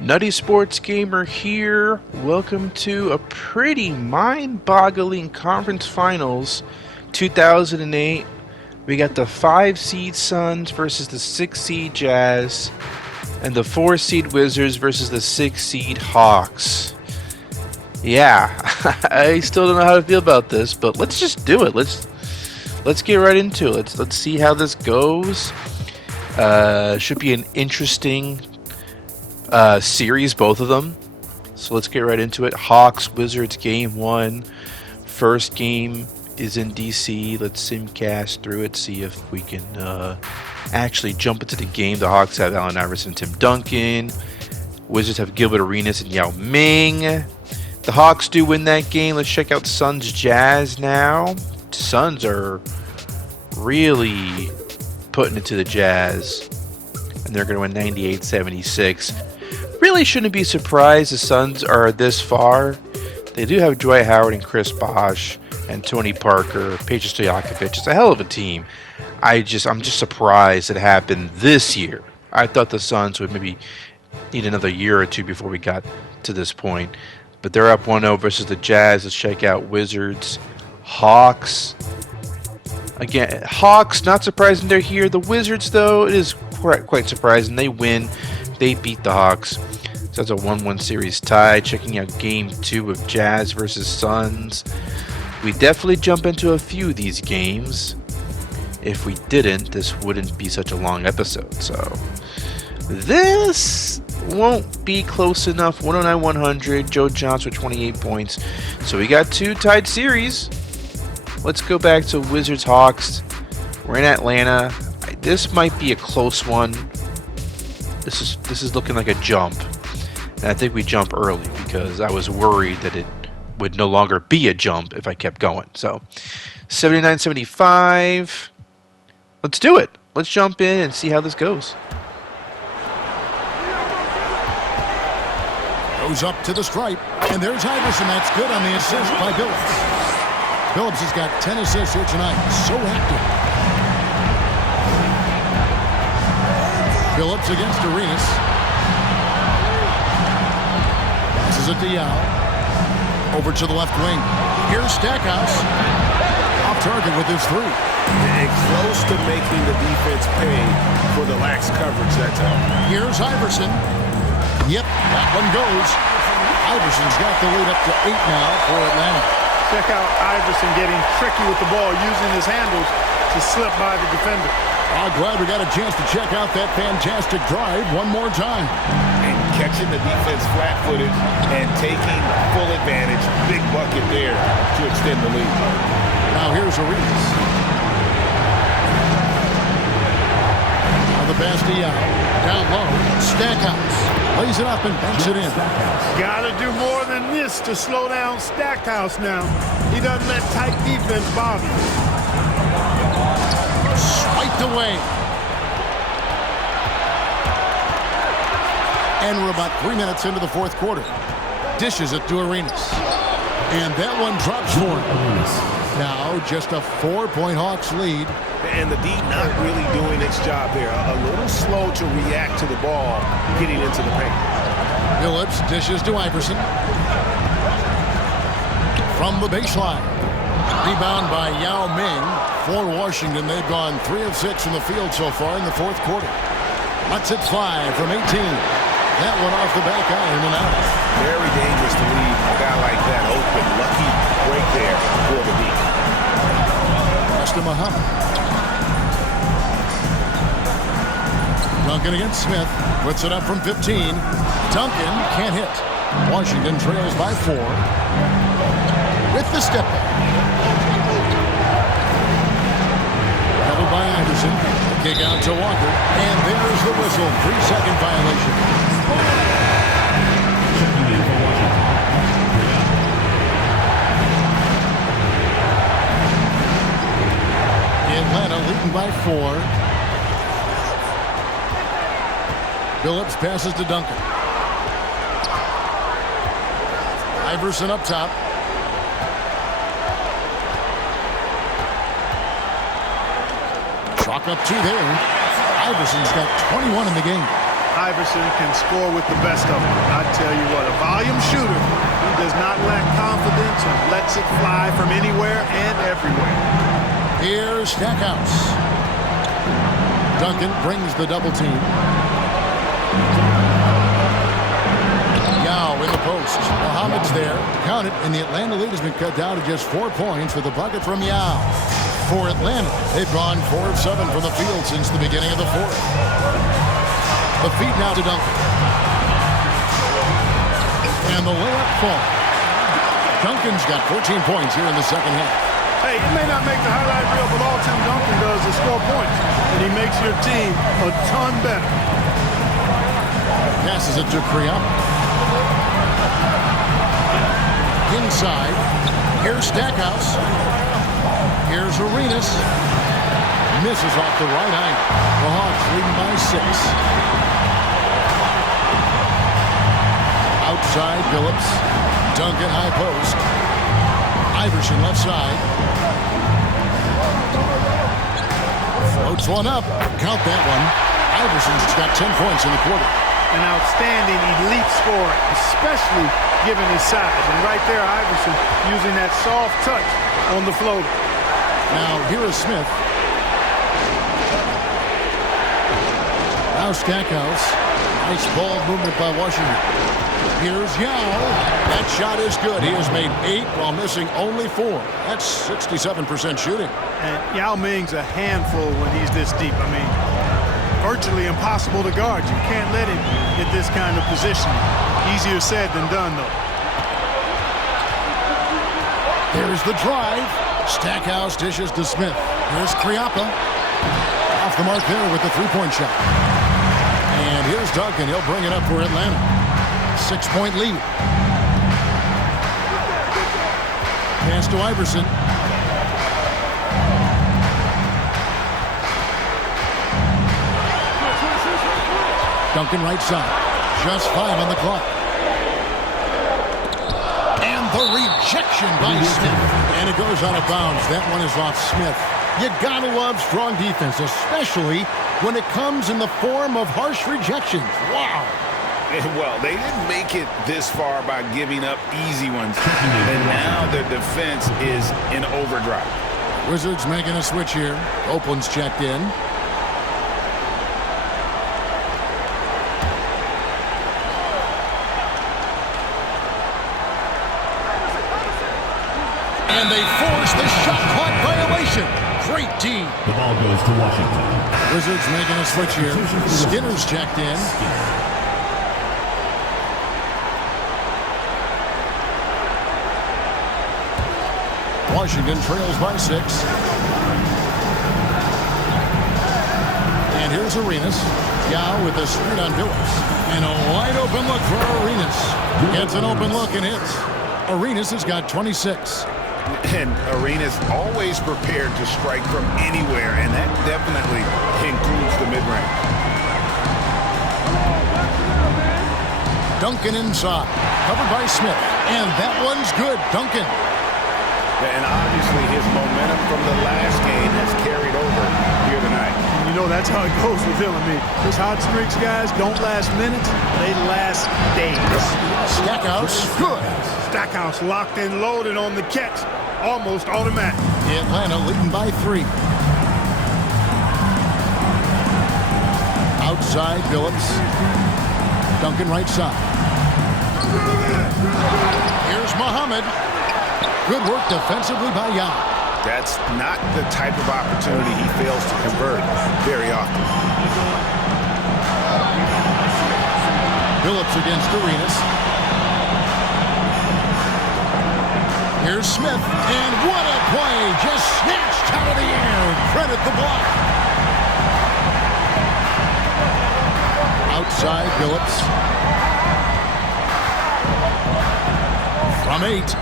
Nutty Sports Gamer here. Welcome to a pretty mind-boggling conference finals 2008. We got the 5-seed Suns versus the 6-seed Jazz, and the 4-seed Wizards versus the 6-seed Hawks. Yeah, I still don't know how to feel about this, but let's just do it. Let's get right into it. Let's see how this goes. Should be an interesting series, both of them. So let's get right into it. Hawks Wizards game 1. First game is in DC. Let's simcast through it, see if we can actually jump into the game. The Hawks have Allen Iverson, Tim Duncan. Wizards have Gilbert Arenas and Yao Ming. The Hawks do win that game. Let's check out Suns Jazz now. Suns are really putting it to the Jazz, and they're going to win 98-76. Really shouldn't be surprised the Suns are this far. They do have Dwight Howard and Chris Bosh and Tony Parker, Peja Stojakovic. It's a hell of a team. I'm just surprised it happened this year. I thought the Suns would maybe need another year or two before we got to this point. But they're up 1-0 versus the Jazz. Let's check out Wizards. Hawks. Again, Hawks, not surprising they're here. The Wizards, though, it is quite surprising. They win. They beat the Hawks. So that's a 1-1 series tie. Checking out game 2 of Jazz versus Suns. We definitely jump into a few of these games. If we didn't, this wouldn't be such a long episode. So this won't be close enough. 109-100. Joe Johnson with 28 points. So we got 2 tied series. Let's go back to Wizards Hawks. We're in Atlanta. This might be a close one. This is looking like a jump. And I think we jump early because I was worried that it would no longer be a jump if I kept going. So 79-75. Let's do it. Let's jump in and see how this goes. Goes up to the stripe, and there's Iverson. That's good on the assist by Billups. Billups has got 10 assists here tonight. So active. Billups against Arenas. This is a Dial. Over to the left wing. Here's Stackhouse. Off target with his 3. And close to making the defense pay for the lax coverage that time. Here's Iverson. Yep, that one goes. Iverson's got the lead up to 8 now for Atlanta. Check out Iverson getting tricky with the ball, using his handles to slip by the defender. I'm glad we got a chance to check out that fantastic drive one more time. And catching the defense flat-footed and taking full advantage. Big bucket there to extend the lead. Now here's Arenas. Now the pass to Yao. Down low. Stackhouse. Lays it up and banks it in. Gotta do more than this to slow down Stackhouse now. He doesn't let tight defense bother him. Swiped away. And we're about 3 minutes into the fourth quarter. Dishes it to Arenas. And that one drops for him. Now just a 4-point Hawks lead. And the D not really doing its job there. A little slow to react to the ball getting into the paint. Billups dishes to Iverson. From the baseline. Rebound by Yao Ming. For Washington, they've gone 3 of 6 from the field so far in the fourth quarter. Lets it fly from 18. That one off the back iron and out. Very dangerous to leave a guy like that open. Lucky break there for the D. Preston Muhammad. Duncan against Smith. Puts it up from 15. Duncan can't hit. Washington trails by 4. With the step back. Held by Iverson. Kick out to Walker. And there's the whistle. 3-second violation. Atlanta leading by 4. Billups passes to Duncan. Iverson up top. Chalk up 2 there. Iverson's got 21 in the game. Iverson can score with the best of them. I tell you what, a volume shooter. He does not lack confidence and lets it fly from anywhere and everywhere. Here's Stackhouse. Duncan brings the double team. Yao in the post. Muhammad's there. Count it, and the Atlanta lead has been cut down to just 4 points with the bucket from Yao. For Atlanta, they've gone 4 of 7 from the field since the beginning of the fourth. The feed now to Duncan. And the layup falls. Duncan's got 14 points here in the second half. Hey, it may not make the highlight reel, but all Tim Duncan does is score points. And he makes your team a ton better. Passes it to Kriop. Inside. Here's Stackhouse. Here's Arenas. Misses off the right angle. The Hawks leading by 6. Outside Phillips. Duncan high post. Iverson left side. Floats one up. Count that one. Iverson's got 10 points in the quarter. An outstanding elite scorer, especially given his size. And right there, Iverson using that soft touch on the floater. Now, here is Smith. Now Stackhouse. Nice ball movement by Washington. Here's Yao. That shot is good. He has made 8 while missing only 4. That's 67% shooting. And Yao Ming's a handful when he's this deep. I mean, virtually impossible to guard. You can't let him get this kind of position. Easier said than done, though. There's the drive. Stackhouse dishes to Smith. Here's Kriapa. Off the mark there with the three-point shot. And here's Duncan. He'll bring it up for Atlanta. 6-point lead. Pass to Iverson. Duncan right side. Just 5 on the clock. And the rejection by Smith. And it goes out of bounds. That one is off Smith. You gotta love strong defense, especially when it comes in the form of harsh rejections. Wow. Well, they didn't make it this far by giving up easy ones. And now their defense is in overdrive. Wizards making a switch here. Oakland's checked in. And they force the shot clock violation. Great D. The ball goes to Washington. Wizards making a switch here. Skinner's checked in. Washington trails by 6. And here's Arenas. Yao with a screen on Phillips. And a wide open look for Arenas. Gets an open look and hits. Arenas has got 26. And Arenas always prepared to strike from anywhere, and that definitely includes the mid-range. Duncan inside. Covered by Smith. And that one's good. Duncan. And obviously his momentum from the last game has carried over here tonight. You know, that's how it goes with him. I mean, those hot streaks, guys, don't last minutes. They last days. Stackhouse. Good. Stackhouse locked and loaded on the catch. Almost automatic. Atlanta leading by 3. Outside Phillips. Duncan right side. Here's Muhammad. Good work defensively by Yao. That's not the type of opportunity he fails to convert very often. Phillips against Arenas. Here's Smith, and what a play! Just snatched out of the air. Credit the block. Outside Phillips. From 8.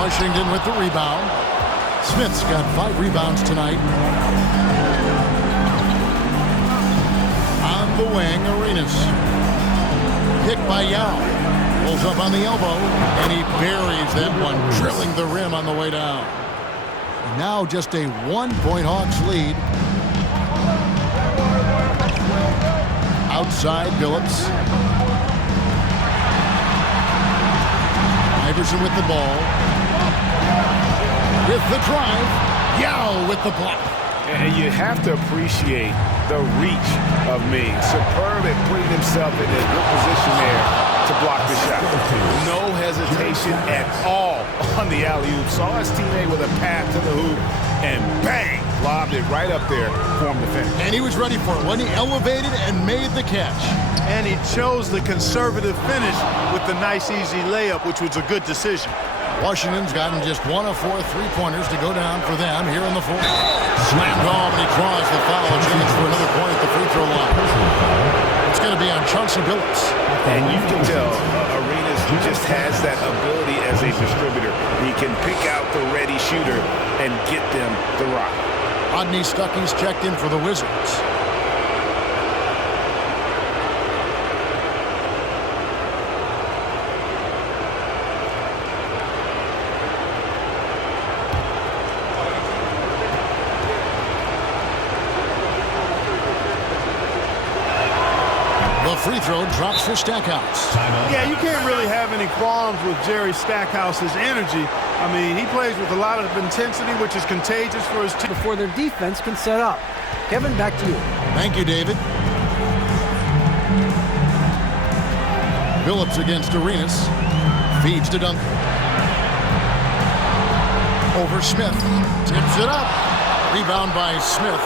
Washington with the rebound. Smith's got 5 rebounds tonight. On the wing, Arenas. Picked by Yao. Pulls up on the elbow, and he buries that one, drilling the rim on the way down. Now just a 1-point Hawks lead. Outside Billups. Iverson with the ball. With the drive. Yao with the block. And you have to appreciate the reach of Ming. Superb at putting himself in a good position there to block the shot. No hesitation at all on the alley-oop. Saw his teammate with a pass to the hoop, and bang, lobbed it right up there for him to finish. And he was ready for it when he elevated and made the catch. And he chose the conservative finish with the nice, easy layup, which was a good decision. Washington's gotten just 1 of 4 three-pointers to go down for them here in the fourth. Slammed home, and he draws the foul. A chance for another point at the free throw line. It's going to be on Chauncey Billups. And you can tell Arenas just has that ability as a distributor. He can pick out the ready shooter and get them the rock. Rodney Stuckey's checked in for the Wizards. Free throw drops for Stackhouse. Yeah, you can't really have any qualms with Jerry Stackhouse's energy. I mean, he plays with a lot of intensity, which is contagious for his team. Before their defense can set up. Kevin, back to you. Thank you, David. Billups against Arenas. Feeds to Duncan. Over Smith. Tips it up. Rebound by Smith.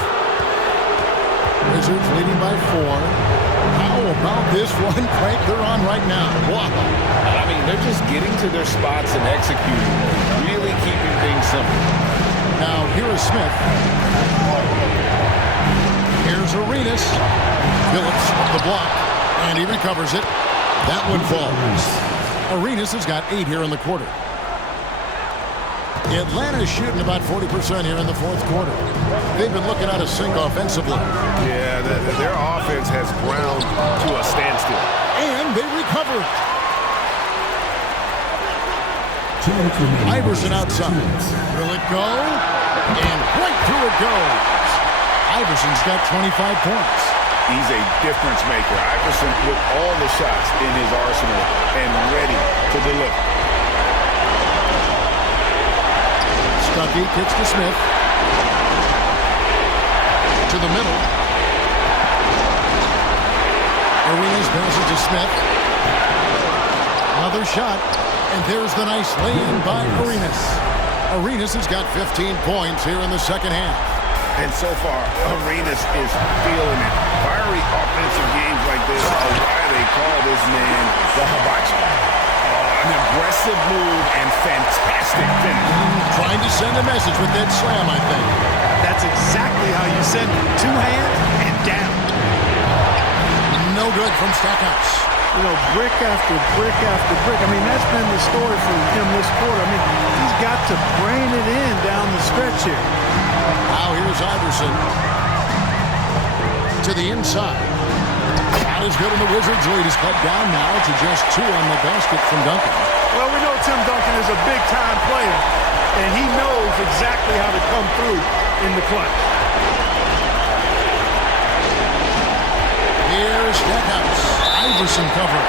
Wizards leading by 4. How about this one crank they're on right now? Wow. I mean, they're just getting to their spots and executing. Really keeping things simple. Now, here is Smith. Here's Arenas. Billups with the block, and he recovers it. That one falls. Arenas has got 8 here in the quarter. Atlanta's shooting about 40% here in the fourth quarter. They've been looking out of sync offensively. Yeah, their offense has ground to a standstill. And they recovered. Iverson outside. Will it go? And right through it goes. Iverson's got 25 points. He's a difference maker. Iverson with all the shots in his arsenal and ready to deliver. Stuckey kicks to Smith. To the middle. Arenas passes to Smith. Another shot. And there's the nice lay-in by Arenas. Arenas has got 15 points here in the second half. And so far, Arenas is feeling it. Fiery offensive games like this are why they call this man the hibachi. An aggressive move and fantastic finish. Trying to send a message with that slam, I think. That's exactly how you send it. 2 hands and down. No good from Stackhouse. You know, brick after brick after brick. I mean, that's been the story for him this quarter. I mean, he's got to brain it in down the stretch here. Now here's Iverson. To the inside. Not as good, and the Wizards lead is cut down now to just 2 on the basket from Duncan. Well, we know Tim Duncan is a big-time player, and he knows exactly how to come through in the clutch. Here's Stackhouse. Iverson cover.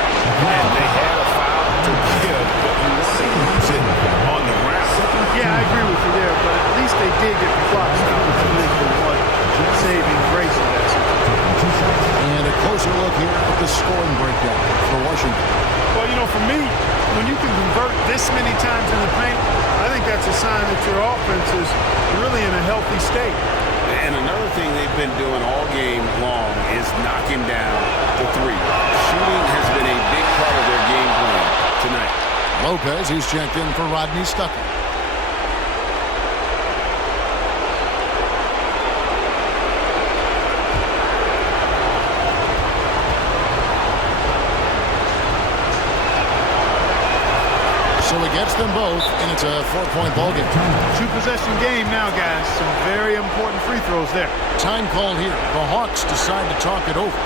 And they had a foul to give, but you want to use it on the ground. Yeah, I agree with you there, but at least they did get the clock stop, which is the one saving grace of that situation. And a closer look here at the scoring breakdown for Washington. Well, you know, for me, when you can convert this many times in the paint, I think that's a sign that your offense is really in a healthy state. And another thing they've been doing all game long is knocking down the 3. Shooting has been a big part of their game plan tonight. Lopez, he's checked in for Rodney Stuckey. So he gets them both, and it's a 4-point ball game. 2-possession game now, guys. Some very important free throws there. Time call here. The Hawks decide to talk it over.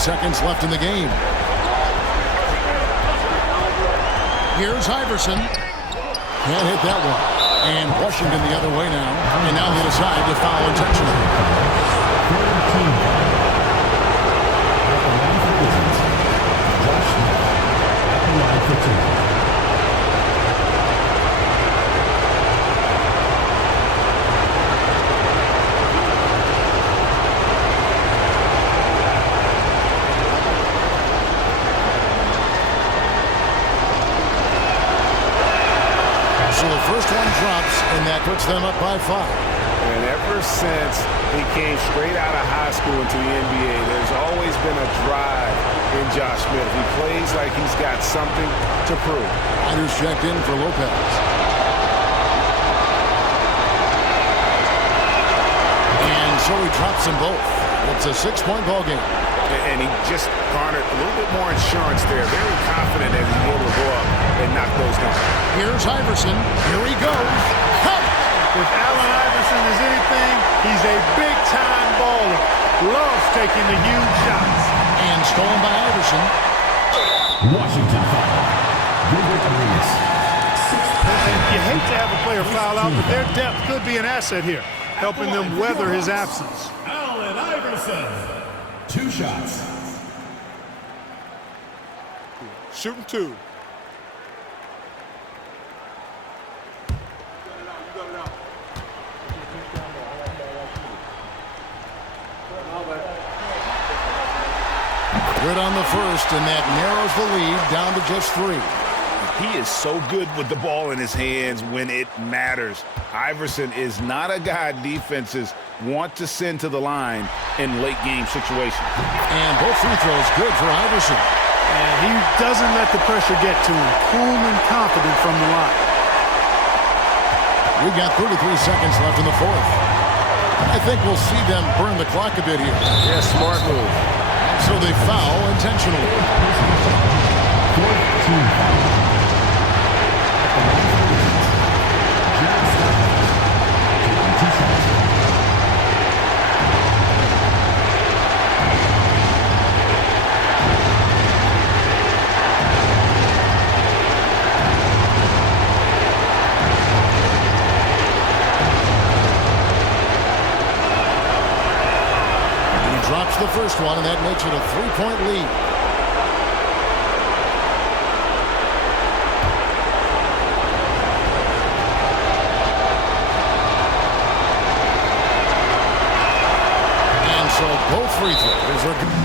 seconds left in the game. Here's Iverson. Can't hit that one. And Washington the other way now. And now they decide to foul intentionally. So the first one drops, and that puts them up by 5. And ever since he came straight out of high school into the NBA, there's always been a drive in Josh Smith. He plays like he's got something to prove. Riders checked in for Lopez. And so he drops them both. It's a 6-point ball game. And he just garnered a little bit more insurance there. Very confident that he's able to go up and knock those down. Here's Iverson. Here he goes. Help! If Allen Iverson is anything, he's a big-time baller. Loves taking the huge shots. And stolen by Iverson. Washington foul. You hate to have a player foul out, but their depth could be an asset here, helping them weather his absence. Allen Iverson. 2 shots. Shooting 2. Good on the first, and that narrows the lead down to just 3. He is so good with the ball in his hands when it matters. Iverson is not a guy defenses want to send to the line in late game situations. And both free throws good for Iverson. And he doesn't let the pressure get to him. Cool and confident from the line. We've got 33 seconds left in the fourth. I think we'll see them burn the clock a bit here. Yeah, smart move. So they foul intentionally. 14 Drops the first one, and that makes it a 3-point lead. And so both free throws are good.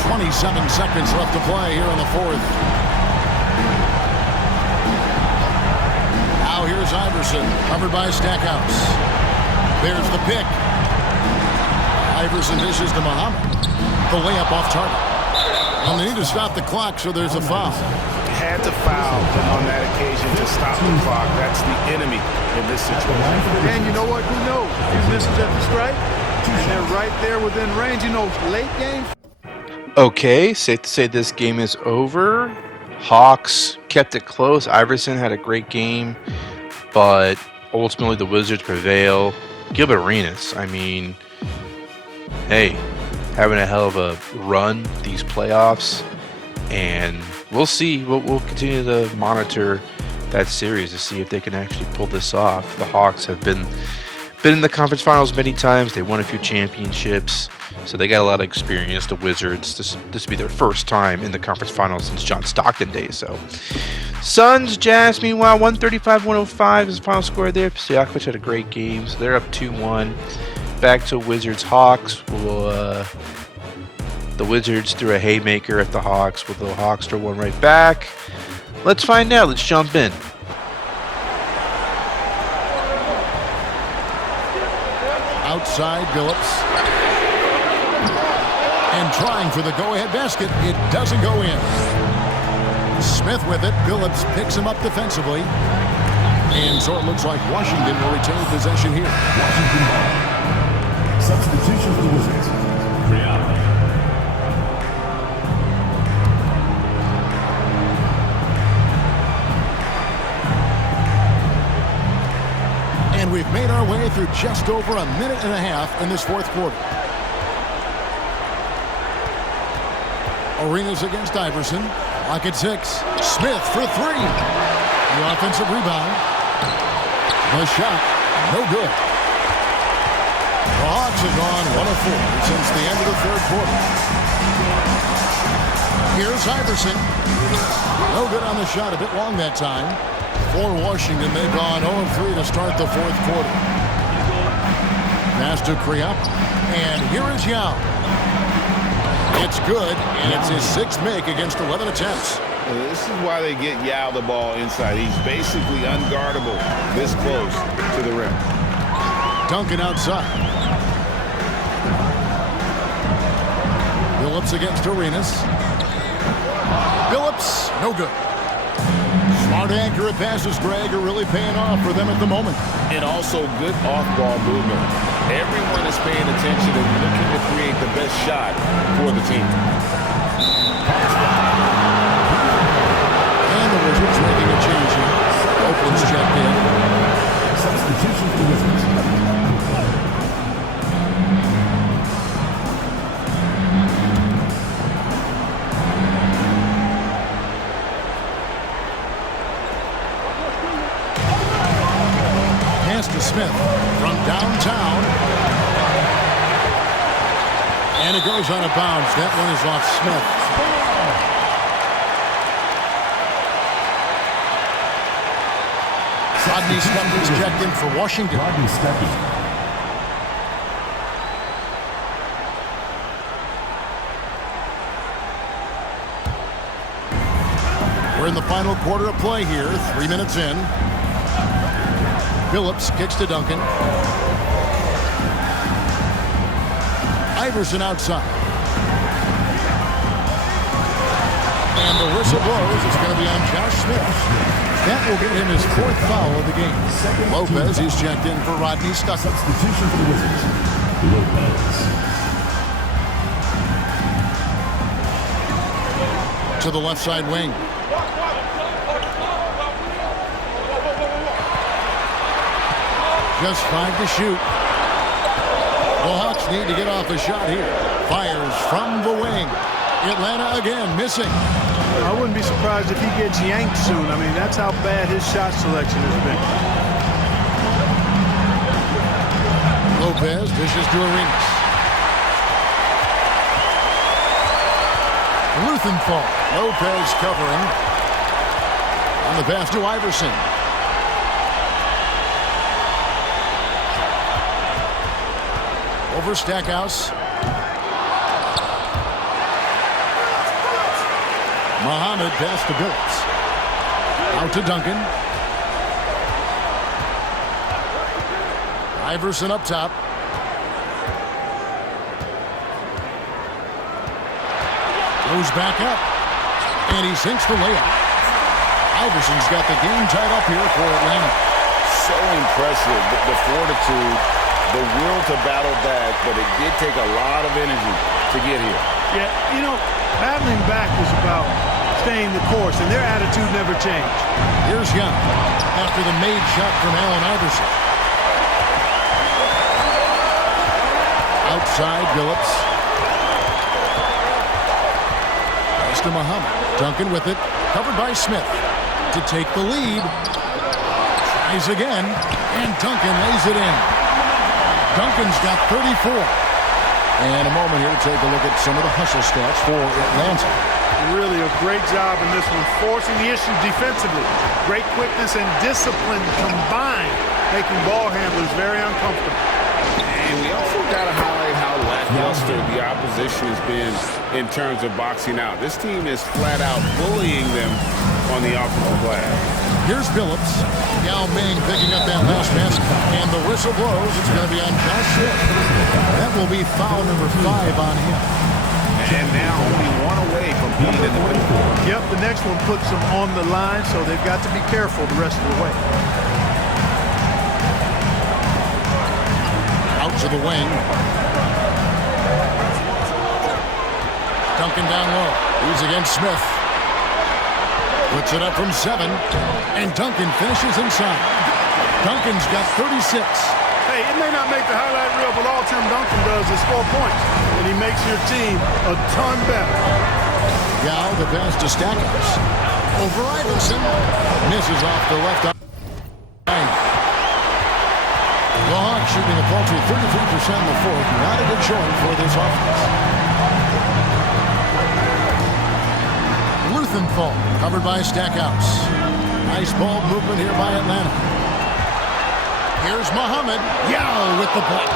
27 seconds left to play here in the fourth. Now here's Iverson, covered by Stackhouse. There's the pick. Iverson dishes to Muhammad. The layup off target. And they need to stop the clock, so there's a foul. Had to foul on that occasion to stop the clock. That's the enemy in this situation. And you know what? Who knows? If he misses at the strike, and they're right there within range. You know, late game. Okay, safe to say this game is over. Hawks kept it close. Iverson had a great game, but ultimately the Wizards prevail. Gilbert Arenas, I mean, hey, having a hell of a run these playoffs, and we'll see. We'll continue to monitor that series to see if they can actually pull this off. The Hawks have been in the conference finals many times. They won a few championships, so they got a lot of experience. The Wizards, this will be their first time in the conference finals since John Stockton days. So, Suns, Jazz, meanwhile, 135-105 is the final score there. Stojakovic had a great game, so they're up 2-1. Back to Wizards, Hawks. The Wizards threw a haymaker at the Hawks. Will the Hawks throw one right back? Let's find out. Let's jump in. Outside, Billups. And trying for the go-ahead basket. It doesn't go in. Smith with it. Billups picks him up defensively. And so it looks like Washington will retain possession here. Washington ball. Substitution for the Wizards. Reality. And we've made our way through just over a minute and a half in this fourth quarter. Arenas against Iverson. Lock at 6. Smith for 3. The offensive rebound. The shot. No good. The Hawks have gone 1 of 4 since the end of the third quarter. Here's Iverson. No good on the shot. A bit long that time. For Washington, they've gone 0 of 3 to start the fourth quarter. Pass to Kriop. And here is Yao. It's good, and it's his 6th make against 11 attempts. This is why they get Yao the ball inside. He's basically unguardable this close to the rim. Duncan outside. Phillips against Arenas. Phillips, no good. Smart, accurate passes, Greg, are really paying off for them at the moment. And also good off-ball movement. Everyone is paying attention and looking to create the best shot for the team. And the Wizards making a change here. Oakland's checked in. Substitution for the Wizards. To Smith from downtown. And it goes out of bounds. That one is off Smith. Rodney Stuckey's checked in for Washington. Rodney Stuckey. We're in the final quarter of play here. 3 minutes in. Phillips kicks to Duncan. Iverson outside. And the whistle blows. It's going to be on Josh Smith. That will get him his 4th foul of the game. Lopez, he's checked in for Rodney Stuckey. Substitution for the Wizards. Lopez. To the left side wing. Just 5 to shoot. The Hawks need to get off a shot here. Fires from the wing. Atlanta again missing. I wouldn't be surprised if he gets yanked soon. I mean, that's how bad his shot selection has been. Lopez dishes to Arenas. Luthenthal. Lopez covering. On the pass to Iverson. Over Stackhouse. Muhammad pass to Phillips. Out to Duncan. Iverson up top. Goes back up. And he sinks the layup. Iverson's got the game tied up here for Atlanta. So impressive, the fortitude, the will to battle back, but it did take a lot of energy to get here. Yeah, you know, battling back is about staying the course, and their attitude never changed. Here's Young after the made shot from Allen Iverson. Outside, Phillips. Pass to Muhammad. Duncan with it. Covered by Smith. To take the lead. Tries again. And Duncan lays it in. Duncan's got 34. And a moment here to take a look at some of the hustle stats for Atlanta. Really a great job in this one, forcing the issue defensively. Great quickness and discipline combined, making ball handlers very uncomfortable. And we also got to highlight how lackluster the opposition has been in terms of boxing out. This team is flat out bullying them on the offensive glass. Here's Phillips. Yao Ming picking up that last basket. And the whistle blows. It's going to be on Josh Smith. That will be foul number 5 on him. And now only one away from being in the middle. Yep, the next one puts them on the line, so they've got to be careful the rest of the way. Out to the wing. Duncan down low. He's against Smith. Puts it up from 7. And Duncan finishes inside. Duncan's got 36. Hey, Hey, it may not make the highlight reel, but all Tim Duncan does is score points, and he makes your team a ton better. Yao, the pass to Stackhouse. Over Iverson. Misses off the left eye. The Hawks shooting a paltry 33% in the fourth. Not a good showing for this offense. Luthenthal covered by Stackhouse. Nice ball movement here by Atlanta. Here's Muhammad. Yao with the block.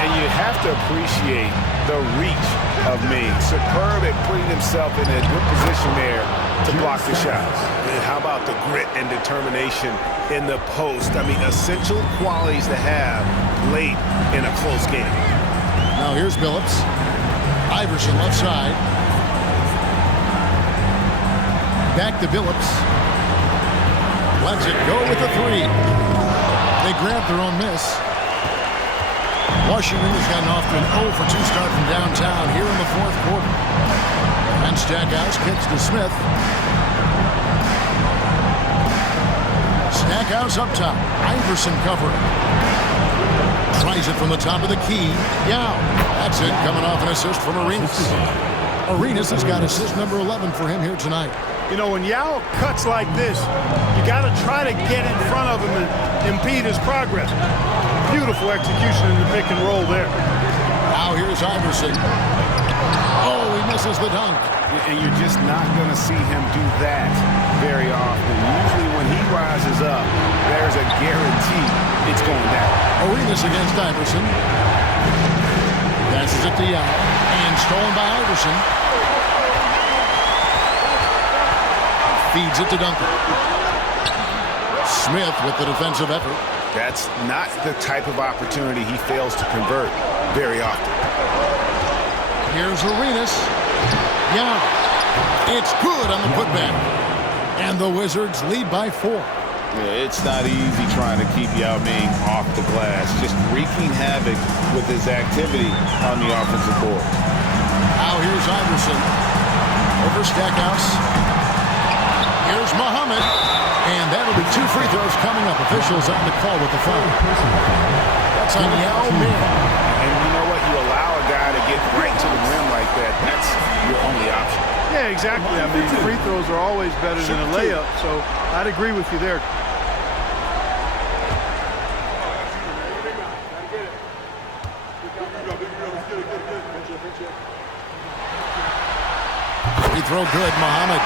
And you have to appreciate the reach of Ming. Superb at putting himself in a good position there to block the shots. And how about the grit and determination in the post? I mean, essential qualities to have late in a close game. Now here's Billups. Iverson left side. Back to Billups. Lets it go with the three. They grab their own miss. Washington has gotten off to an 0-for-2 start from downtown here in the fourth quarter. And Stackhouse kicks to Smith. Stackhouse up top. Iverson covering. Tries it from the top of the key. Yao. That's it, coming off an assist from Arenas. Arenas has got assist number 11 for him here tonight. You know, when Yao cuts like this, you got to try to get in front of him and impede his progress. Beautiful execution in the pick and roll there. Now here's Iverson. Oh, he misses the dunk. And you're just not going to see him do that very often. Usually when he rises up, there's a guarantee it's going down. Arenas against Iverson. Passes it to Yao. And stolen by Iverson. Feeds it to Duncan. Smith with the defensive effort. That's not the type of opportunity he fails to convert very often. Here's Arenas. Yao. It's good on the putback. And the Wizards lead by 4. Yeah, it's not easy trying to keep Yao Ming off the glass. Just wreaking havoc with his activity on the offensive board. Now here's Iverson. Over Stackhouse. Here's Muhammad. And that'll be 2 free throws coming up. Officials on the call with the foul. That's on Yao Ming. And you know what? You allow a guy to get right to the rim like that. That's your only option. Yeah, exactly. I mean, free throws are always better than a layup, so I'd agree with you there. Free throw good, Muhammad.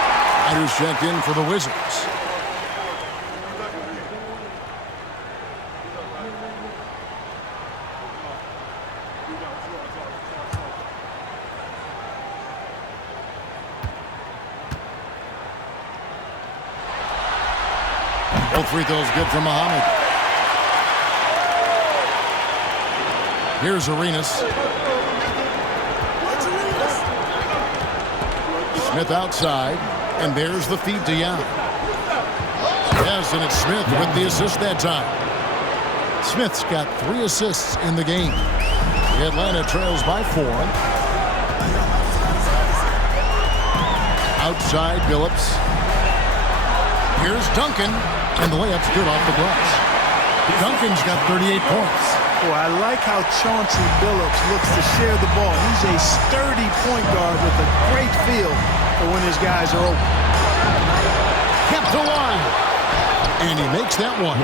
Riders checked in for the Wizards. Both free throws good for Muhammad. Here's Arenas. Smith outside. And there's the feed to Yao. Yes, and it's Smith with the assist that time. Smith's got 3 assists in the game. Atlanta trails by 4. Outside Billups. Here's Duncan. And the layup's good off the glass. Duncan's got 38 points. Boy, I like how Chauncey Billups looks to share the ball. He's a sturdy point guard with a great feel for when his guys are open. Kept alive. And he makes that one.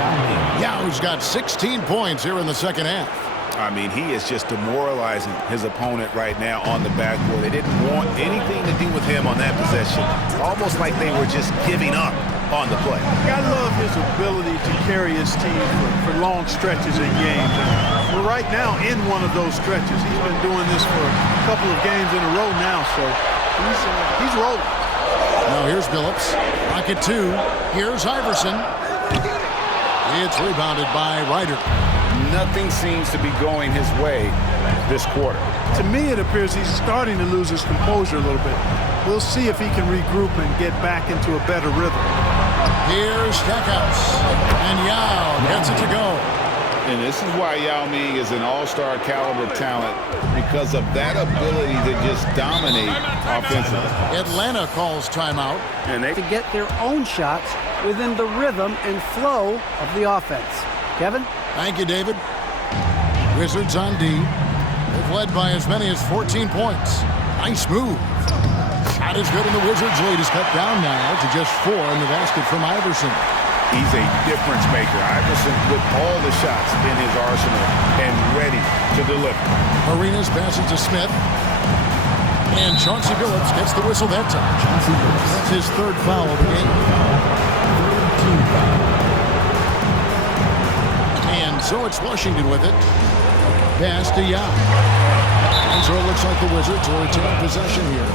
Yao's got 16 points here in the second half. I mean, he is just demoralizing his opponent right now on the backboard. They didn't want anything to do with him on that possession. Almost like they were just giving up on the play. I love his ability to carry his team for long stretches in games. And we're right now in one of those stretches. He's been doing this for a couple of games in a row now, so he's rolling. Now here's Billups. Rocket 2. Here's Iverson. It's rebounded by Ryder. Nothing seems to be going his way this quarter. To me, it appears he's starting to lose his composure a little bit. We'll see if he can regroup and get back into a better rhythm. Here's Stackhouse. And Yao gets it to go. And this is why Yao Ming is an all-star caliber talent, because of that ability to just dominate offensively. Atlanta calls timeout. And they To get their own shots within the rhythm and flow of the offense. Kevin? Thank you, David. Wizards on D. They've led by as many as 14 points. Nice move. Shot is good, and the Wizards' lead is cut down now to just 4 in the basket from Iverson. He's a difference maker. Iverson with all the shots in his arsenal and ready to deliver. Arenas passes to Smith. And Chauncey Billups gets the whistle that time. That's his 3rd foul of the game. And so it's Washington with it. Pass to Yao. And so it looks like the Wizards will retain possession here.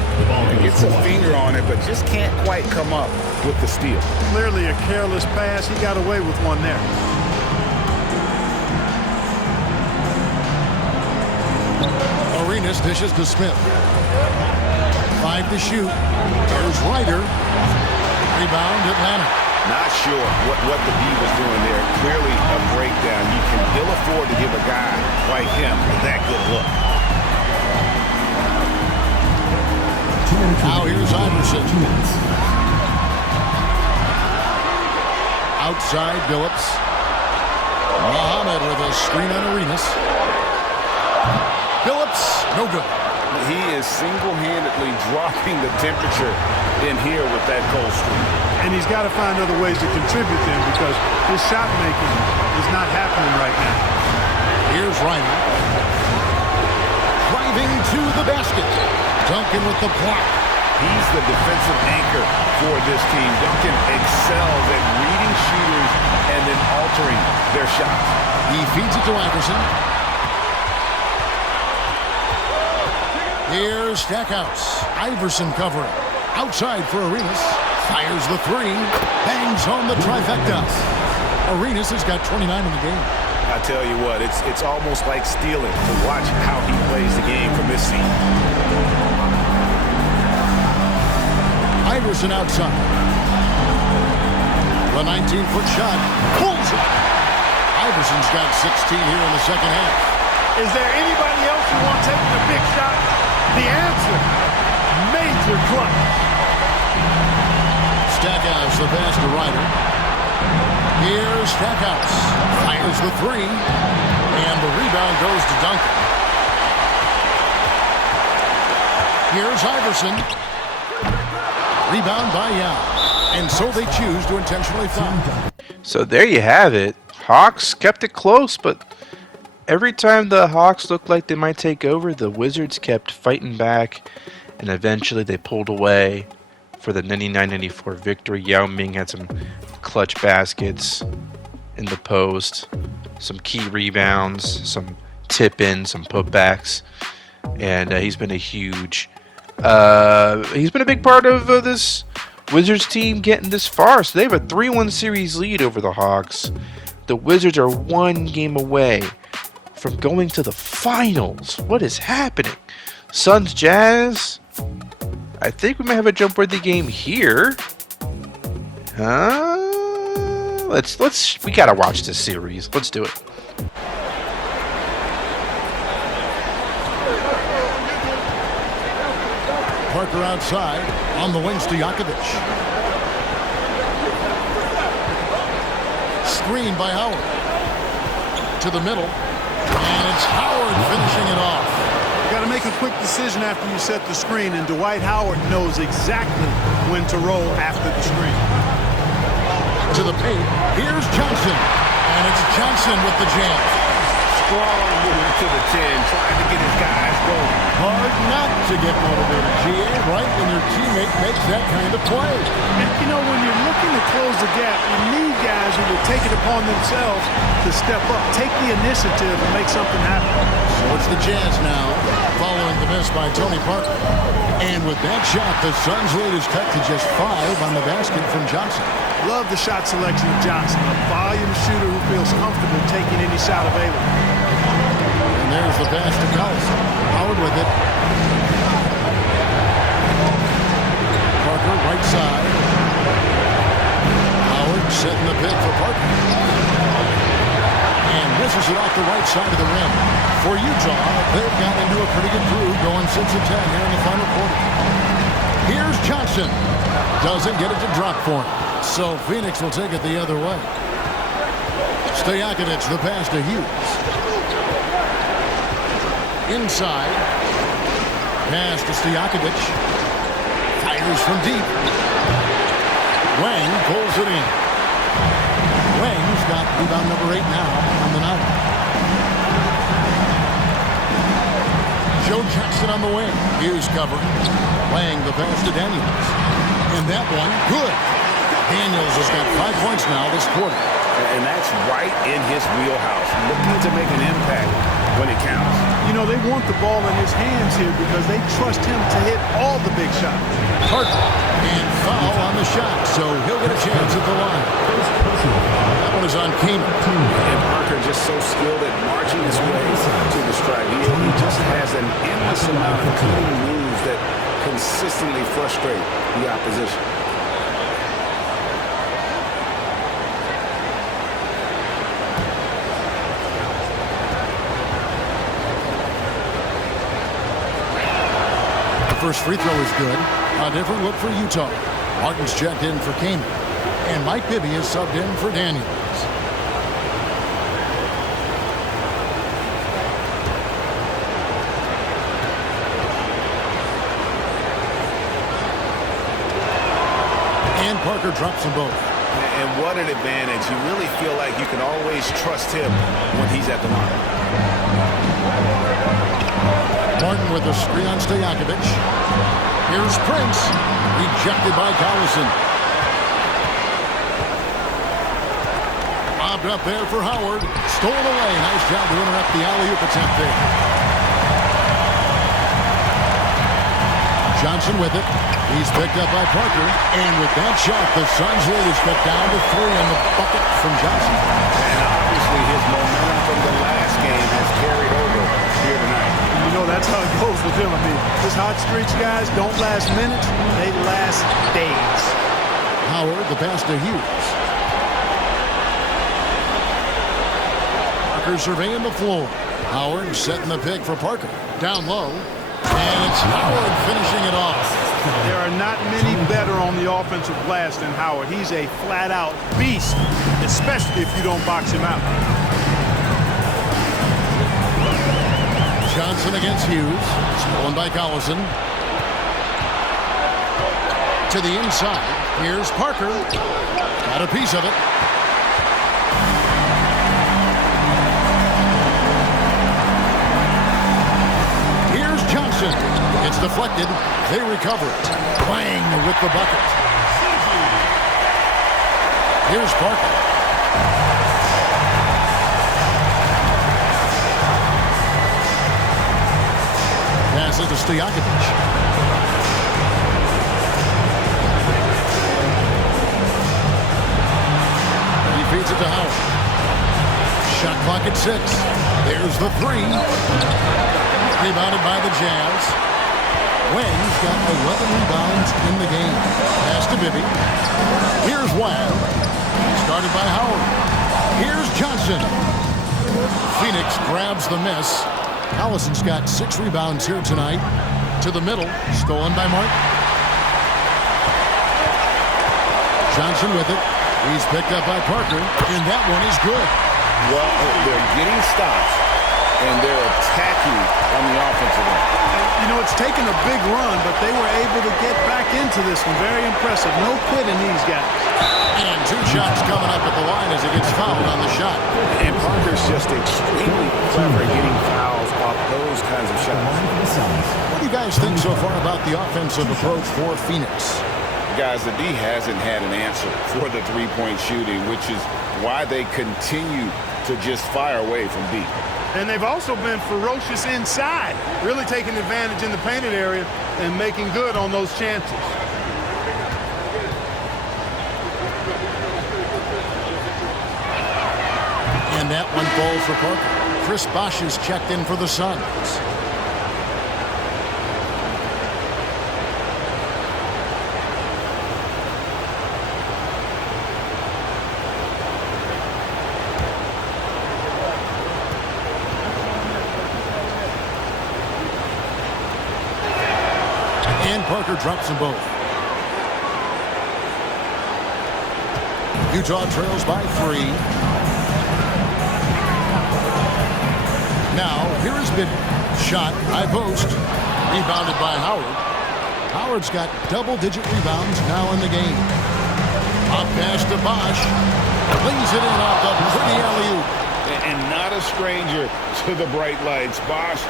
He gets a finger on it, but just can't quite come up with the steal. Clearly a careless pass. He got away with one there. Arenas dishes to Smith. 5 to shoot. There's Ryder. Rebound, Atlanta. Not sure what the D was doing there. Clearly a breakdown. You can ill afford to give a guy like him that good look. Now here's Iverson. Outside Billups. Muhammad with a screen on Arenas. Billups, no good. He is single-handedly dropping the temperature in here with that cold streak. And he's got to find other ways to contribute then, because his shot making is not happening right now. Here's Ryder. Driving to the basket. Duncan with the block. He's the defensive anchor for this team. Duncan excels at reading shooters and then altering their shots. He feeds it to Iverson. Here's Stackhouse. Iverson covering. Outside for Arenas. Fires the 3. Bangs home the trifecta. Arenas has got 29 in the game. I tell you what, it's almost like stealing to watch how he plays the game from this seat. Iverson outside. The 19-foot shot. Pulls it. Iverson's got 16 here in the second half. Is there anybody else who wants taking a big shot? The answer, major clutch. Stackhouse, the pass to Ryder. Here's Stackhouse. Fires the 3. And the rebound goes to Duncan. Here's Iverson. Rebound by Yao. And so they choose to intentionally foul. So there you have it. Hawks kept it close, but every time the Hawks looked like they might take over, the Wizards kept fighting back, and eventually they pulled away for the 99-94 victory. Yao Ming had some clutch baskets in the post, some key rebounds, some tip-ins, some putbacks, and he's been a big part of this Wizards team getting this far. So they have a 3-1 series lead over the Hawks. The Wizards are 1 game away from going to the finals. What is happening? Suns Jazz. I think we might have a jump-worthy game here. We gotta watch this series. Let's do it. Parker outside. On the wings to Jakovic. Screen by Howard. To the middle. And it's Howard finishing it off. You got to make a quick decision after you set the screen, and Dwight Howard knows exactly when to roll after the screen. To the paint. Here's Johnson. And it's Johnson with the jam. Strong move to the 10, trying to get his guys going. Hard not to get motivated, GA, right when your teammate makes that kind of play. And, you know, when you're looking to close the gap, you need guys who will take it upon themselves to step up, take the initiative, and make something happen. So it's the Jazz now, following the miss by Tony Parker. And with that shot, the Suns' lead is cut to just 5 on the basket from Johnson. Love the shot selection of Johnson, a volume shooter who feels comfortable taking any shot available. And there's the pass to Collison. Howard with it. Parker, right side. Howard setting the pick for Parker. And misses it off the right side of the rim. For Utah, they've got into a pretty good groove, going 6 of 10 here in the final quarter. Here's Johnson. Doesn't get it to drop for him. So Phoenix will take it the other way. Stojakovic, the pass to Hughes. Inside. Pass to Stojakovic. Fires from deep. Wang pulls it in. Wang's got rebound number 8 now on the night. Joe Jackson on the wing. Hughes covering. Wang the pass to Daniels. And that one, good. Daniels has got 5 points now this quarter. And that's right in his wheelhouse. Looking to make an impact when it counts. You know, they want the ball in his hands here because they trust him to hit all the big shots. Parker. And foul on the shot, so he'll get a chance at the line. That one is on Kaner. And Parker just so skilled at marching his way to the strike. He just has an endless amount of cutting moves that consistently frustrate the opposition. First free throw is good. A different look for Utah. Martin's checked in for Kaner. And Mike Bibby is subbed in for Daniels. And Parker drops them both. And what an advantage. You really feel like you can always trust him when he's at the line. Martin with a screen on Stojakovic. Here's Prince. Rejected by Collison. Lobbed up there for Howard. Stolen away. Nice job to interrupt the alley-oop attempt there. Johnson with it. He's picked up by Parker. And with that shot, the Suns lead is cut down to 3 on the bucket from Johnson. And obviously his momentum from the last game has carried over here tonight. You know, that's how it goes with him. I mean, his hot streaks, guys, don't last minutes. They last days. Howard, the pass to Hughes. Parker surveying the floor. Howard setting the pick for Parker. Down low. And it's Howard finishing it off. There are not many better on the offensive glass than Howard. He's a flat-out beast, especially if you don't box him out. Johnson against Hughes. Stolen by Collison. To the inside. Here's Parker. Got a piece of it. Here's Johnson. It's deflected. They recover it. Wang with the bucket. Here's Parker. Passes to Stojakovic. He feeds it to Howard. Shot clock at 6. There's the 3. Rebounded by the Jazz. Wang's got 11 rebounds in the game. Pass to Bibby. Here's Wang. Started by Howard. Here's Johnson. Phoenix grabs the miss. Allison's got 6 rebounds here tonight. To the middle. Stolen by Martin. Johnson with it. He's picked up by Parker. And that one is good. Well, they're getting stops, and they're attacking on the offensive end. You know, it's taken a big run, but they were able to get back into this one. Very impressive. No quitting these guys. And 2 shots coming up at the line as he gets fouled on the shot. And Parker's just extremely clever at getting fouls off those kinds of shots. What do you guys think so far about the offensive approach for Phoenix? Guys, the D hasn't had an answer for the three-point shooting, which is why they continue to just fire away from deep. And they've also been ferocious inside, really taking advantage in the painted area and making good on those chances. And that one falls for Parker. Chris Bosh is checked in for the Suns. And Parker drops them both. Utah trails by 3. Now, here is Bibby. Shot, high post. Rebounded by Howard. Howard's got double-digit rebounds now in the game. Up pass to Bosch. Lays it in off the pretty alley-oop. And not a stranger to the bright lights. Bosch,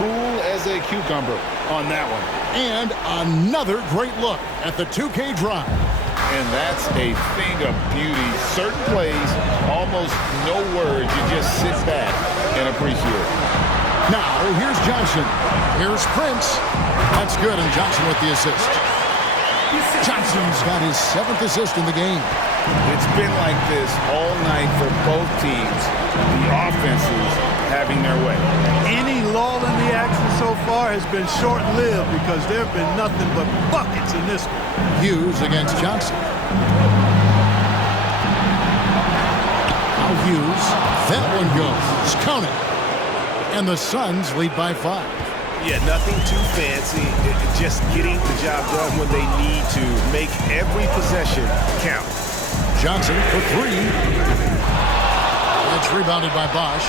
cool as a cucumber on that one. And another great look at the 2K drive. And that's a thing of beauty. Certain plays, almost no words. You just sit back and appreciate it. Now, here's Johnson. Here's Prince. That's good, and Johnson with the assist. Johnson's got his 7th assist in the game. It's been like this all night for both teams. The offenses having their way. Any lull in the action so far has been short-lived because there have been nothing but buckets in this one. Hughes against Johnson. Now Hughes. That one goes. Count it. And the Suns lead by 5. Yeah, nothing too fancy. Just getting the job done when they need to. Make every possession count. Johnson for 3. It's rebounded by Bosch.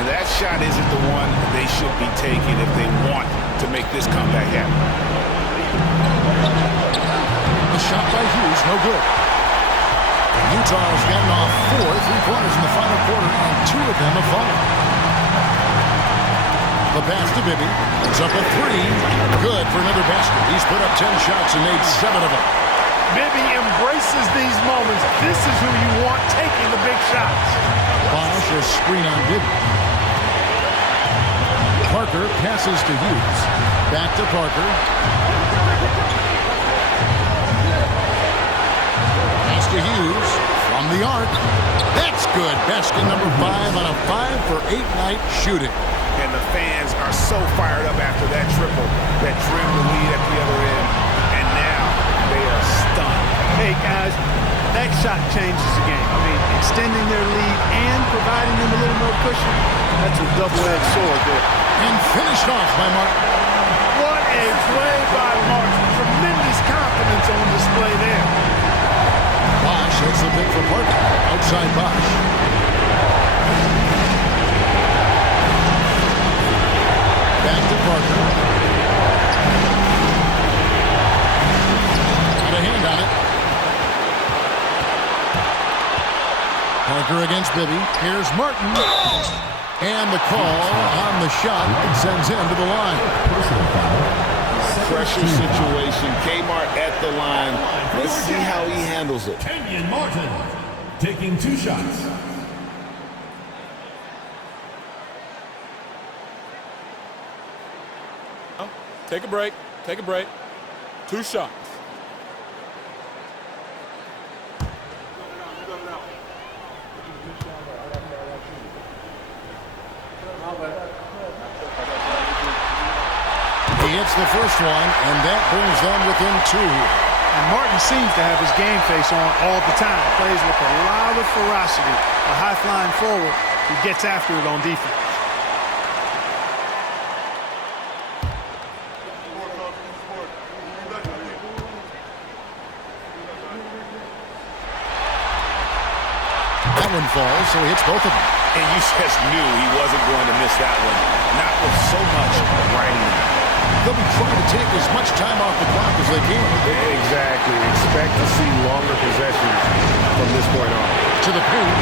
And that shot isn't the one they should be taking if they want to make this comeback happen. The shot by Hughes, no good. Utah has gotten off 4 3-pointers in the final quarter, and 2 of them have fallen. The pass to Bibby. It's up a 3. Good for another basket. He's put up 10 shots and made 7 of them. Bibby embraces these moments. This is who you want taking the big shots. Bosch a screen on Bibby. Parker passes to Hughes. Back to Parker. Pass to Hughes from the arc. That's good. Basket number 5 on a 5-for-8 night shooting. And the fans are so fired up after that triple that trimmed the lead at the other end. And now they are stunned. Hey, guys, that shot changes the game. I mean, extending their lead and providing them a little more cushion, that's a double-edged sword there. And finished off by Martin. What a play by Martin. Tremendous confidence on display there. Bosch hits the pick for Parker. Outside Bosch. Back to Parker. Got a hand on it. Parker against Bibby. Here's Martin. And the call on the shot sends him to the line. Pressure situation. Kmart at the line. Let's see how he handles it. Kenyon Martin taking 2 shots. Take a break. Take a break. 2 shots. He hits the first one, and that brings them within 2. And Martin seems to have his game face on all the time. Plays with a lot of ferocity. A high-flying forward who gets after it on defense. That one falls, so he hits both of them. And you just knew he wasn't going to miss that one. Not with so much grinding. They'll be trying to take as much time off the clock as they can. Exactly. Expect to see longer possessions from this point on. To the paint.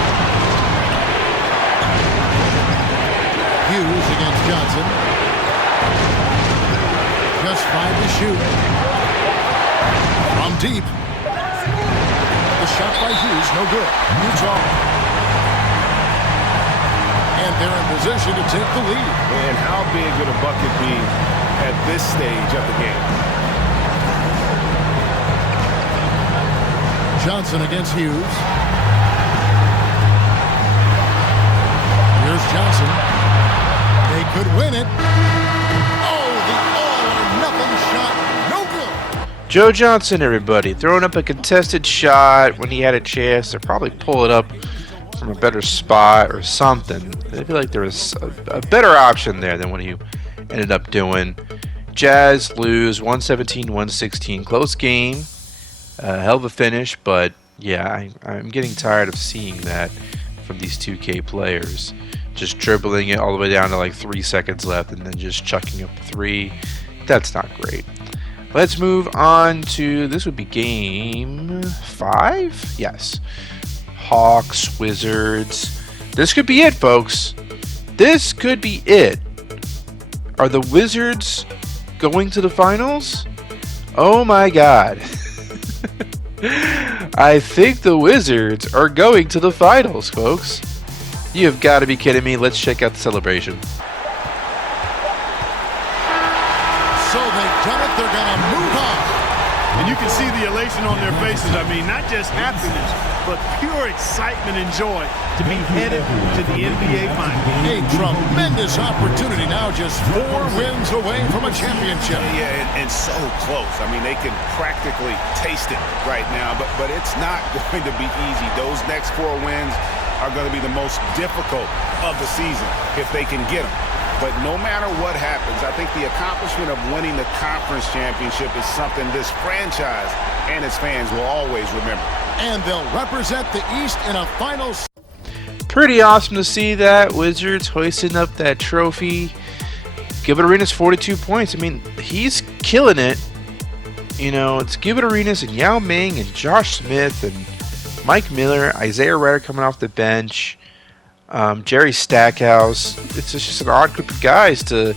Hughes against Johnson. Just 5 to shoot. From deep. The shot by Hughes, no good. Utah. And they're in position to take the lead. And how big would a bucket be at this stage of the game? Johnson against Hughes. Here's Johnson. They could win it. Oh, the all-or-nothing shot. No good. Joe Johnson, everybody, throwing up a contested shot when he had a chance to probably pull it up from a better spot or something. I feel like there was a better option there than what he ended up doing. Jazz lose 117-116. Close game. Hell of a finish, but yeah, I'm getting tired of seeing that from these 2K players. just dribbling it all the way down to like 3 seconds left and then just chucking up the 3. That's not great. Let's move on to, this would be game 5? Yes. Hawks, Wizards. This could be it, folks. This could be it. Are the Wizards going to the finals? Oh my god. I think the Wizards are going to the finals, folks. You have got to be kidding me. Let's check out the celebration. So they've done it. They're going to move on. And you can see the elation on their faces. I mean, not just happiness, but pure excitement and joy to be headed to the NBA Finals. A tremendous opportunity now, just 4 wins away from a championship. Yeah, and so close. I mean, they can practically taste it right now, but it's not going to be easy. Those next 4 wins are going to be the most difficult of the season if they can get them. But no matter what happens, I think the accomplishment of winning the conference championship is something this franchise and its fans will always remember. And they'll represent the East in a finals. Pretty awesome to see that. Wizards hoisting up that trophy. Gilbert Arenas 42 points. I mean, he's killing it. You know, it's Gilbert Arenas and Yao Ming and Josh Smith and Mike Miller, Isaiah Ryder coming off the bench. Jerry Stackhouse. It's just an odd group of guys to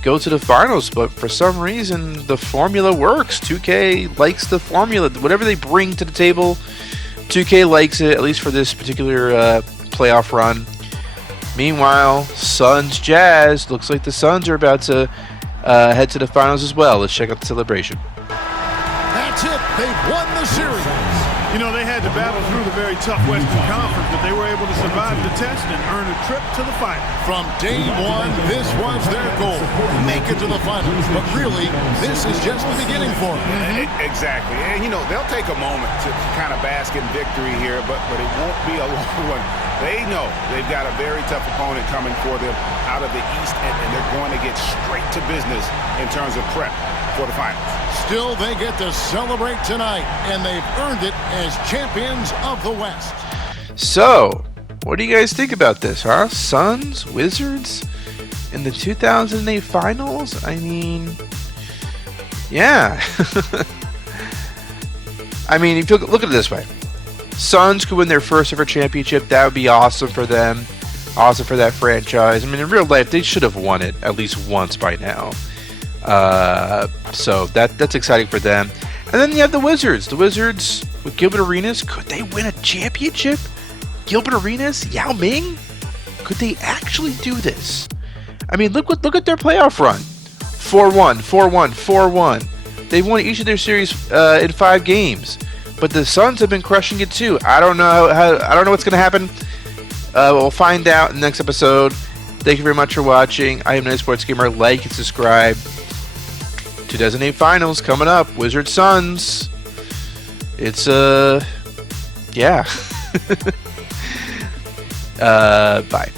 go to the finals, but for some reason the formula works. 2K likes the formula. Whatever they bring to the table, 2K likes it, at least for this particular playoff run. Meanwhile, Suns Jazz. Looks like the Suns are about to head to the finals as well. Let's check out the celebration. That's it. They've won the series. You know, they had to battle through the very tough Western Conference, but they were able to survive the test and earn a trip to the final. From day one, this was their goal. Make it to the finals. But really, this is just the beginning for them. Exactly. And, you know, they'll take a moment to kind of bask in victory here, but it won't be a long one. They know they've got a very tough opponent coming for them out of the East, and they're going to get straight to business in terms of prep for the finals. Still, they get to celebrate tonight, and they've earned it as champions of the West. So, what do you guys think about this, huh? Suns, Wizards in the 2008 finals? I mean, yeah. I mean, if you look at it this way, Suns could win their first ever championship. That would be awesome for them. Awesome for that franchise. I mean, in real life, they should have won it at least once by now. So that's exciting for them. And then you have the Wizards. The Wizards with Gilbert Arenas. Could they win a championship? Gilbert Arenas? Yao Ming? Could they actually do this? I mean, look at their playoff run. 4-1, 4-1, 4-1. They've won each of their series in 5 games. But the Suns have been crushing it too. I don't know I don't know what's going to happen. We'll find out in the next episode. Thank you very much for watching. I am Night Sports Gamer. Like and subscribe. 2008 finals coming up. Wizards Suns. It's yeah. Bye.